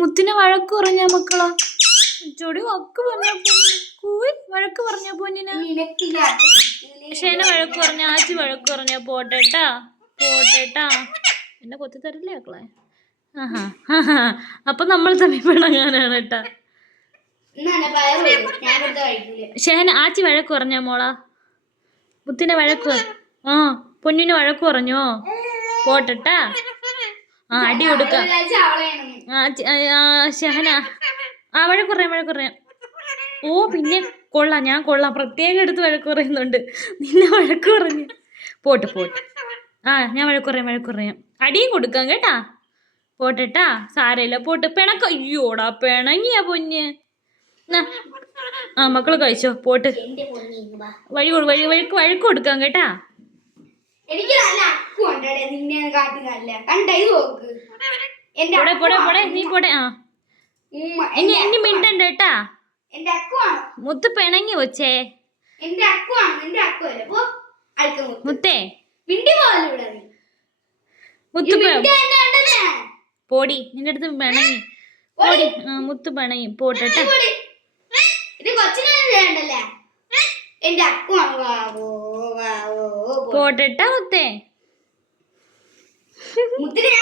മുത്തിനെ വഴക്ക് പറഞ്ഞ മക്കളാ. ചൊടി വക്ക് വഴക്ക് പറഞ്ഞ പൊന്നിനെ. വഴക്ക് പറഞ്ഞ ആച്ചി വഴക്ക് പറഞ്ഞ പോട്ടേട്ടാ പോട്ടേട്ടാ എന്നെ കൊത്തി തരില്ലേ മക്കളെ? ആഹാ. അപ്പൊ നമ്മൾ തമ്മിൽ പിണങ്ങാനാണ് കേട്ടാ ഷേന ആച്ചി വഴക്ക് പറഞ്ഞ മോളാ. മുത്തിനെ വഴക്ക് ആ പൊന്നിന് വഴക്ക് പറഞ്ഞോ? പോട്ടട്ടാ ആ അടി കൊടുക്ക. ഷഹന. ആ വഴക്ക് പറയാം വഴക്ക് പറയാം. ഓ പിന്നെ കൊള്ളാം ഞാൻ കൊള്ളാം. പ്രത്യേകം എടുത്ത് വഴക്ക് പറയുന്നുണ്ട്. നിന്നെ വഴക്ക് പറഞ്ഞു. പോട്ട് പോട്ട്. ആ ഞാൻ വഴക്ക് പറയാം വഴക്ക് പറയാം. അടിയും കൊടുക്കാം കേട്ടാ? പോട്ടെട്ടാ സാരയില്ല പോട്ട്. പിണക്ക. അയ്യോടാ പിണങ്ങിയ പൊന്ന്. ആ മക്കൾ കഴിച്ചോ? പോട്ട്. വഴി വഴി വഴക്ക് വഴക്ക് കൊടുക്കാം കേട്ടാ? എനിക്ക് നല്ല അക്കു ഉണ്ടേ നിന്നെ കാട്ടി നല്ല കണ്ട ഇത് നോക്ക് എന്റെ പോടെ പോടെ നീ പോടെ ആ. ഉമ്മ, ഇനി എന്റെ ഇനി അക്കുവാണ്. മിണ്ടണ്ട കേട്ടാ. എന്റെ അക്കുവാണ്. മുത്ത് പിണങ്ങി വെച്ചേ എന്റെ അക്കുവാണ് നിന്റെ അക്കുവല്ലേ? പോ അടുത്ത മുത്തേ. ഇവിടെ നീ? മുത്ത് പോടി നിന്റെ അടുത്ത് പിണങ്ങി. പോടി. ആ മുത്ത് പിണങ്ങി. പോട്ടെട്ടാ മുത്തേ കൊച്ചിനെ ചെയ്യണ്ടല്ലേ എന്റെ അക്കുവാണ് വാവോ വാവോ പോ. പോട്ടെട്ടാ മുത്തേ മുത്തിനെ ഞാൻ നോക്കോ